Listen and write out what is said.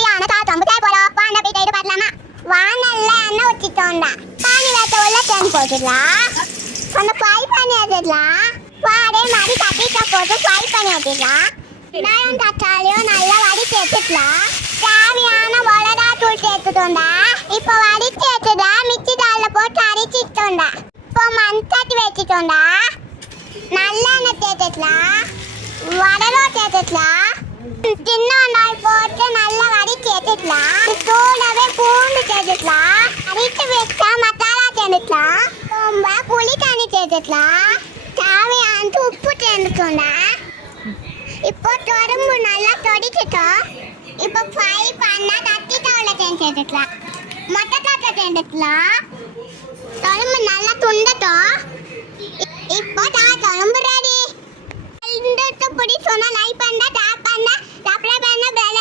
குழியான தாத்தம் புட்டாய் போல வாண்ட போய் தேடி பார்க்கலாமா? வானல்ல எண்ணெய் ஊற்றிட்டோண்டா. பானி வேத்த உள்ள தேன் போட்டுடலாம். அந்த ஃப்ரை பண்ணி எடுத்துடலாம். அதே மாதிரி கத்திரிக்காய் போட்டு ஃப்ரை பண்ணி எடுத்துடலாம். வெங்காயம் தக்காளியும் நல்லா வடித்து எடுத்துக்கலாம். தேவையான மிளகா தூள் சேர்த்துட்டோண்டா. இப்போ வடித்து எடுத்துடா மிக்சி ஜாரில் போட்டு அரைச்சிட்டோண்டா. இப்போ மண்சட்டி வச்சுட்டோண்டா. நல்லெண்ணெய் சேர்த்துக்கலாம். வடலை சேர்த்துக்கலாம். சின்ன வெங்காயம் போட்டு நல்லா வடித்து எடுத்துக்கலாம். கூடவே பூண்டு சேர்த்துக்கலாம். அரைத்து வச்சா மசாலா சேர்த்துக்கலாம். ரொம்ப புளி தண்ணி சேர்த்துக்கலாம். தேவையான உப்பு சேர்த்துக்கோண்டா. இப்போ தொடம்பு நல்லா தொடிச்சிட்டோம். இப்போ ஃப்ரை பண்ண கத்திரிக்காயில் சேர்த்துக்கலாம். மொட்டைக்காய் சேர்த்துக்கலாம். தொடம்பு நல்லா துண்டட்டும். இப்போ தொடம்பு ரெடி. இந்த பிடிச்சோன்னா லைக் பண்ண, ஷேர் பண்ண, சப்ஸ்கிரைப் பண்ண, பெல்